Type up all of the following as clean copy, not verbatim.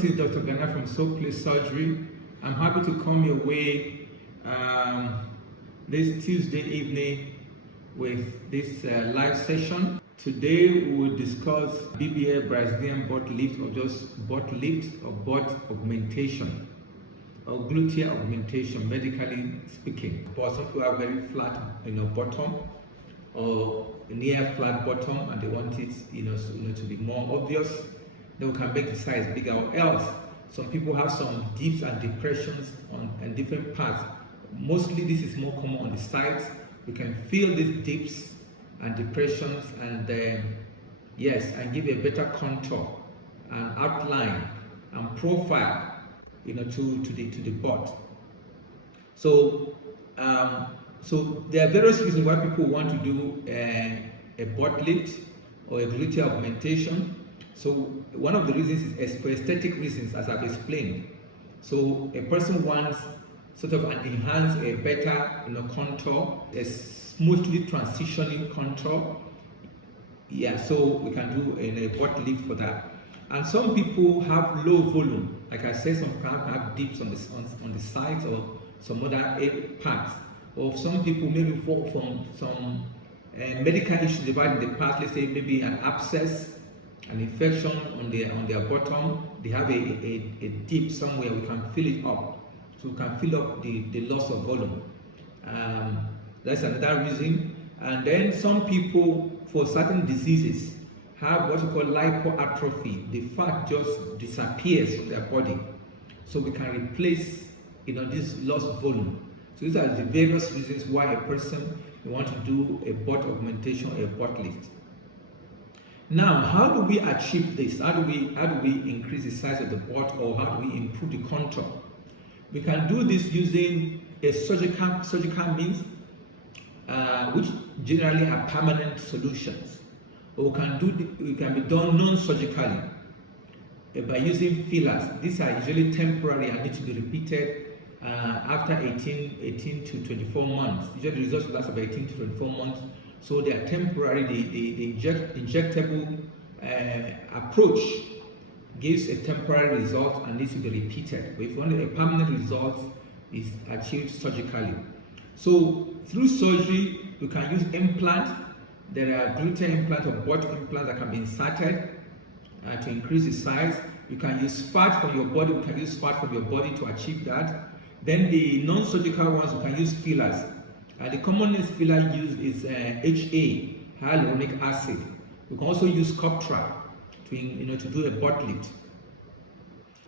This is Dr. Ghana from Soapclay Surgery. I'm happy to come your way this Tuesday evening with this live session. Today we will discuss BBL, Brazilian butt lift, or just butt lift or butt augmentation or gluteal augmentation, medically speaking. But some people have very flat, bottom or near flat bottom, and they want it, to be more obvious. Then we can make the size bigger, or else some people have some dips and depressions on different parts. Mostly this is more common on the sides. We can feel these dips and depressions, and and give a better contour and outline and profile, to the butt. So there are various reasons why people want to do a butt lift or a gluteal augmentation. So one of the reasons is for aesthetic reasons, as I've explained. So a person wants sort of an enhanced, a better, contour, a smoothly transitioning contour. Yeah, so we can do a butt lift for that. And some people have low volume. Like I said, some people have dips on the sides or some other parts. Or some people maybe fall from some medical issue dividing the past. Let's say maybe an abscess, an infection on their bottom. They have a dip somewhere. We can fill it up, so we can fill up the loss of volume. That's another reason. And then some people, for certain diseases, have what we call lipoatrophy. The fat just disappears from their body, so we can replace this lost volume. So these are the various reasons why a person want to do a butt augmentation or a butt lift. Now, how do we achieve this? How do we increase the size of the butt, or how do we improve the contour? We can do this using a surgical means, which generally are permanent solutions. Or it can be done non-surgically by using fillers. These are usually temporary and need to be repeated after 18 to 24 months. Usually the results last about 18 to 24 months. So they are temporary. The injectable approach gives a temporary result and needs to be repeated. But if you want a permanent result, is achieved surgically. So through surgery, you can use implant. There are gluteal implant or butt implants that can be inserted to increase the size. You can use fat from your body. We can use fat from your body to achieve that. Then the non-surgical ones, you can use fillers. The commonest filler used is HA, hyaluronic acid. We can also use Coptra to do a butt lift.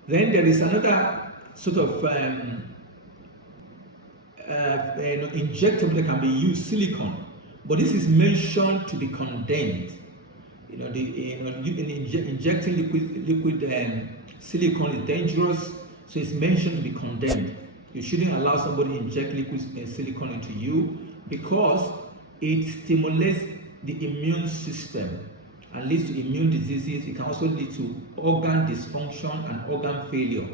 Then there is another sort of injectable that can be used, silicone, but this is mentioned to be condemned. Injecting liquid silicone is dangerous, so it's mentioned to be condemned. You shouldn't allow somebody to inject liquid silicone into you, because it stimulates the immune system and leads to immune diseases. It can also lead to organ dysfunction and organ failure.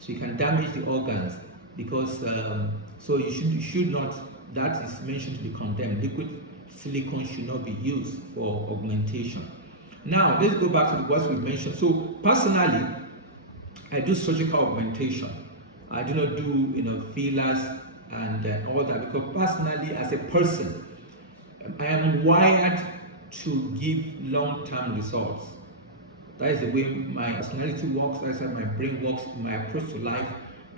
So you can damage the organs, because so you should not. That is mentioned to be condemned. Liquid silicone should not be used for augmentation. Now let's go back to what we mentioned. So personally, I do surgical augmentation. I do not do fillers and all that, because personally, as a person, I am wired to give long-term results. That is the way my personality works. That's how my brain works. My approach to life.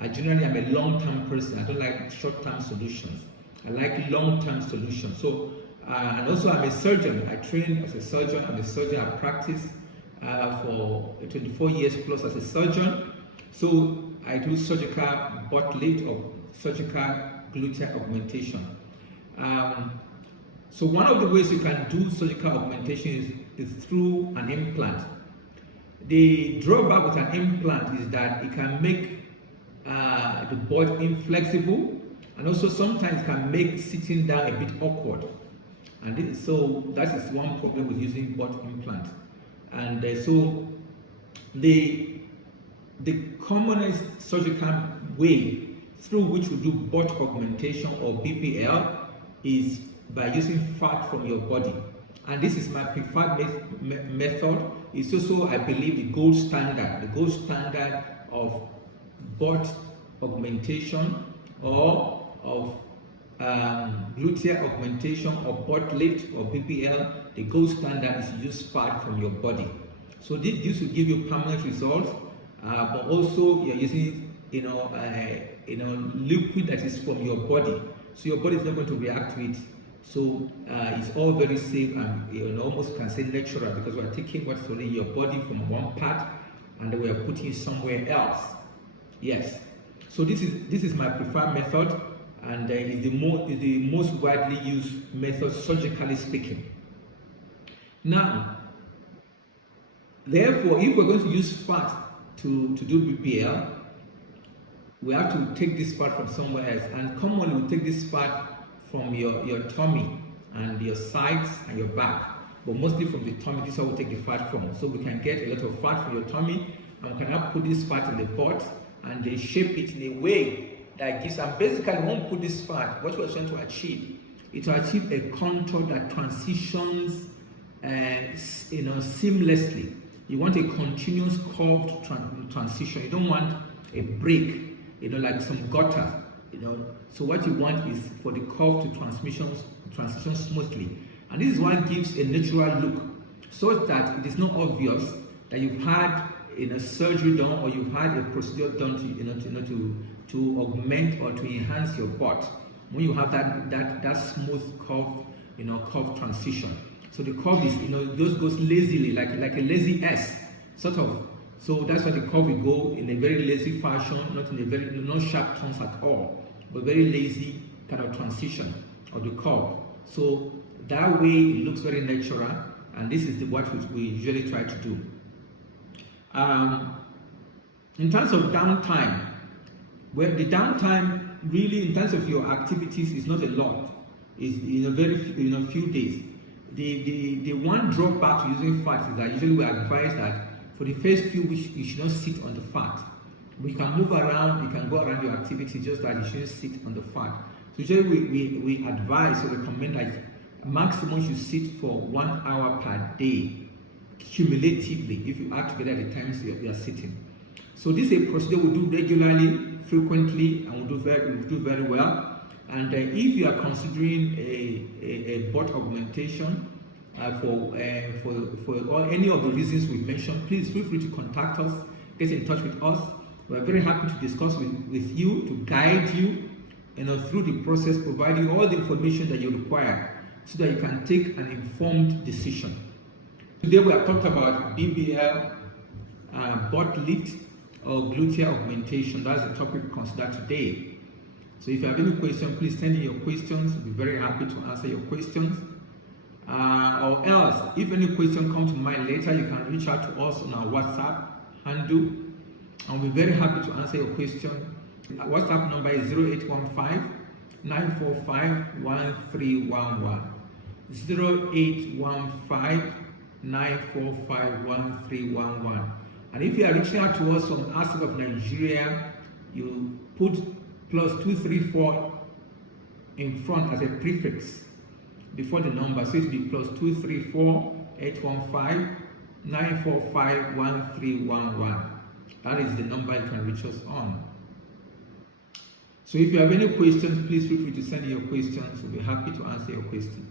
I generally am a long-term person. I don't like short-term solutions. I like long-term solutions. So, and also I'm a surgeon. I train as a surgeon. I'm a surgeon. I practice for 24 years plus as a surgeon. So I do surgical butt lift or surgical gluteal augmentation. So one of the ways you can do surgical augmentation is through an implant. The drawback with an implant is that it can make the butt inflexible, and also sometimes can make sitting down a bit awkward. And so that is one problem with using butt implant. And so the commonest surgical way through which we do butt augmentation or BBL is by using fat from your body. And this is my preferred method is also, I believe, the gold standard of butt augmentation or of gluteal augmentation or butt lift or BBL. The gold standard is to use fat from your body. So this will give you permanent results, but also you're using liquid that is from your body, so your body is not going to react to it. So it's all very safe, and almost can say natural, because we are taking what's already in your body from one part and we are putting it somewhere else. Yes. So this is my preferred method, and is the most widely used method, surgically speaking. Now, therefore, if we're going to use fat to do BBL, we have to take this fat from somewhere else, and commonly we take this fat from your tummy and your sides and your back, but mostly from the tummy. This is how we take the fat from. So we can get a lot of fat from your tummy, and we can now put this fat in the pot, and they shape it in a way that gives, and basically we won't put this fat. What we're trying to achieve is to achieve a contour that transitions seamlessly. You want a continuous curved transition. You don't want a break, like some gutter, So what you want is for the curve to transition smoothly. And this is what gives a natural look, so that it is not obvious that you've had surgery done, or you've had a procedure done to augment or to enhance your butt. When you have that smooth curve transition. So the curve is, just goes lazily, like a lazy S, sort of. So that's why the curve will go in a very lazy fashion, not sharp turns at all, but very lazy kind of transition of the curve. So that way it looks very natural, and this is what we usually try to do. In terms of downtime, well, the downtime really in terms of your activities is not a lot. It's few days. The one drawback to using fat is that usually we advise that for the first few weeks you should not sit on the fat. We can move around, you can go around your activity, just that you shouldn't sit on the fat. So usually we advise or recommend that maximum you sit for 1 hour per day, cumulatively, if you add together the times you are sitting. So this is a procedure we do regularly, frequently, and we do very well. And if you are considering a butt augmentation for any of the reasons we mentioned, please feel free to contact us, get in touch with us. We are very happy to discuss with you, to guide you, through the process, provide you all the information that you require, so that you can take an informed decision. Today we have talked about BBL, butt lift, or gluteal augmentation. That's the topic we consider today. So if you have any questions, please send in your questions. We'll be very happy to answer your questions. Or else, if any question comes to mind later, you can reach out to us on our WhatsApp handle. I'll be very happy to answer your question. Our WhatsApp number is 0815-945-1311. 0815-945-1311. And if you are reaching out to us from outside of Nigeria, you put +234 in front as a prefix before the number, so it will be +234-815-945-1311. That is the number you can reach us on. So if you have any questions, please feel free to send in your questions. We'll be happy to answer your question.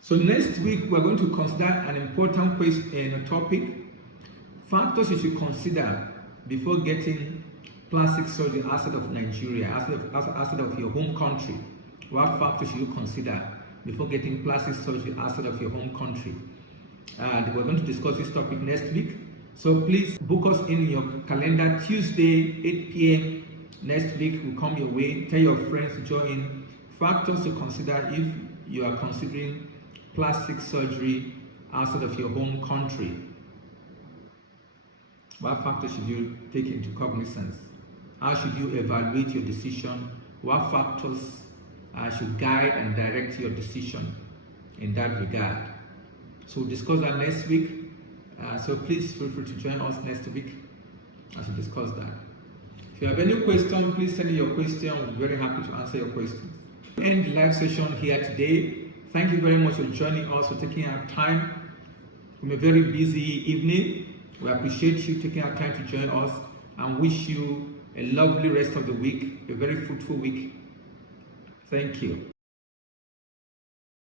So next week we're going to consider an important topic: factors you should consider before getting plastic surgery outside of Nigeria, outside of your home country. What factors should you consider before getting plastic surgery outside of your home country? And we're going to discuss this topic next week. So please book us in your calendar. Tuesday, 8 p.m. next week will come your way. Tell your friends to join. Factors to consider if you are considering plastic surgery outside of your home country. What factors should you take into cognizance? How should you evaluate your decision? What factors should guide and direct your decision in that regard? So we'll discuss that next week. So please feel free to join us next week as we discuss that. If you have any question, please send in your question. We'll be very happy to answer your questions. We end the live session here today. Thank you very much for joining us, for taking our time. from a very busy evening. We appreciate you taking our time to join us and wish you a lovely rest of the week, a very fruitful week. Thank you.